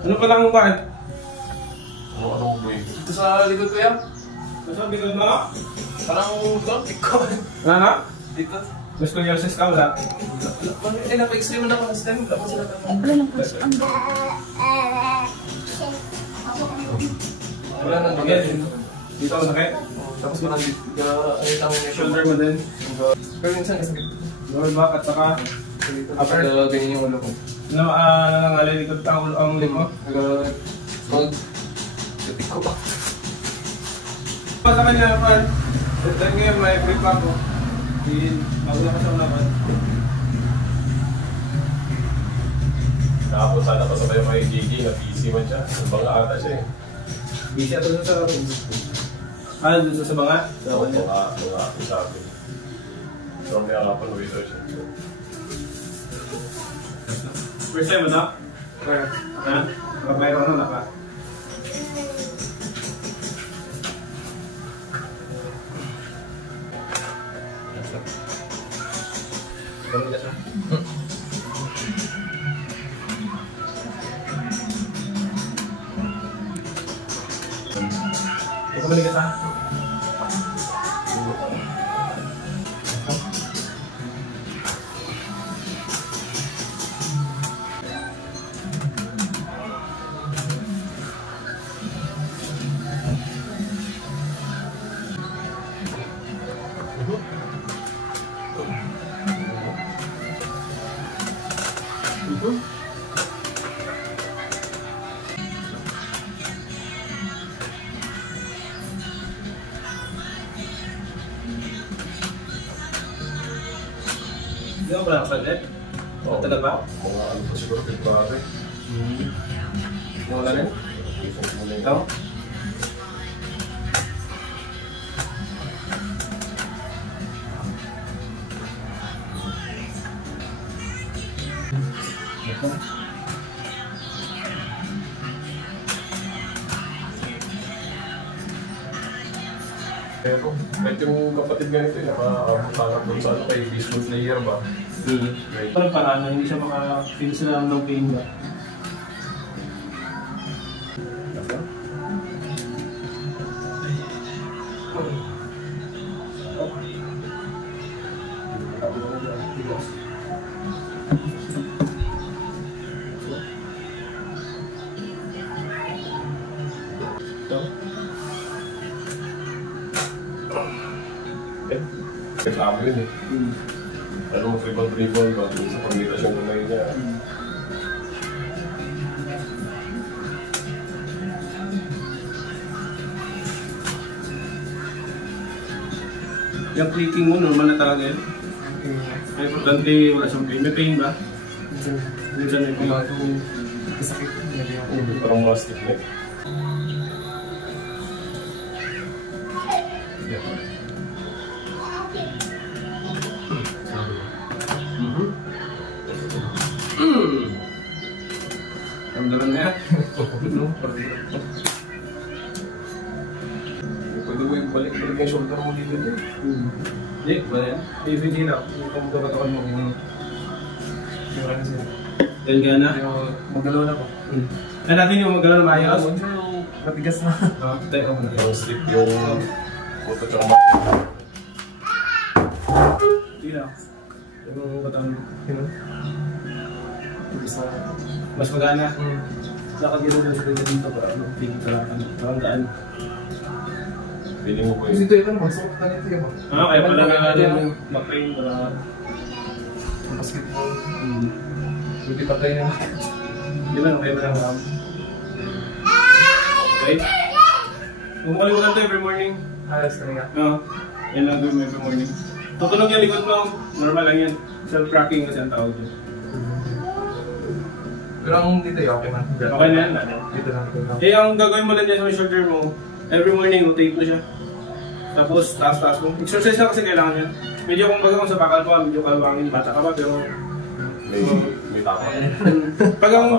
Ano pa lang ba? Ano mo boy? Ito sa likod ko yan. Sa likod mo? Parang doon, likod. Ano? Dito. Gusto niyo sa scout ha? Eh, napa-extreme na ako last time. Wala pa sila tama. Wala lang kasi ang Wala na, Okay. Dito ako sakit. tapos parang dito. Ano lang yung Shoulder mo din. Pero minsan kasakit. Lower back at saka Upper, ganyan yung ulo ko. nangangalikod pa ang leg mo. Kapit ko pa. Pa sa kanya naman. Then ngayon may break pa ako. Bago na ka sa unapan. Tapos sana pasabay may Gigi na busy man siya. Ang banga ata siya eh. Busy ato sa room. Doon sa banga? Sa kanya. Mga sabi. So may harapan waiter siya. First time mo na? Ha? Mayroon na ka? Gawin ka siya? Gawin ka siya? Hindi mo pala nakapalit? Matagal ba? Mga ano pa siguro February. Wala rin? Ikaw? Pero kahit yung kapatid ganito eh, nakakabutangan doon sa ano kay Bismuth na year ba? Right. Parang paraan na hindi siya maka-feel sila ng no pain ba? Reklamo yun eh. Ano, dribble ba? Sa pagmitasyon ko na yun niya. Yung clicking mo, normal na talaga yun. Ay, importante wala siyang pain. May pain ba? Minsan may pain. Kasakit. Parang mga stick na eh. Ramdaman na yan. Pwede mo ibalik yung shoulder mo dito din. Hindi, wala yan. DVD na. Kung magkakatawan mo, yung ano siya. Dahil ka na. Magalaw na ko. Ay, natin yung magalaw na maayos. Yung matigas na. Tayo mo na. Yung stick yung puto tsaka mati. Hindi na. Yung batang Yun. Isa. mas magana. Lakad yun lang sa kanya dito para tingin sa lakan. Parang daan. Pili mo po Kasi yun. ito yung magsuot na nito yung Kaya pala nga yung mag-pain para... basketball. Buti patay na. Di ba, okay ba lang ram? Okay? Kung kalimutan ito every morning. Ayos na nga. Oo. Yan lang gawin mo every morning. Tutunog yung likod mo. Normal lang yan. Self-cracking kasi ang tawag yun. Pero ang dito yung okay man. Okay na yan. Dito lang. Eh, ang gagawin mo lang dyan sa shoulder mo, every morning, rotate mo siya. Tapos, taas-taas mo. Exercise na kasi kailangan yan. Medyo kung baga kung sa bakal pa, medyo kalawangin, bata ka pa, pero... May tama. Pag ang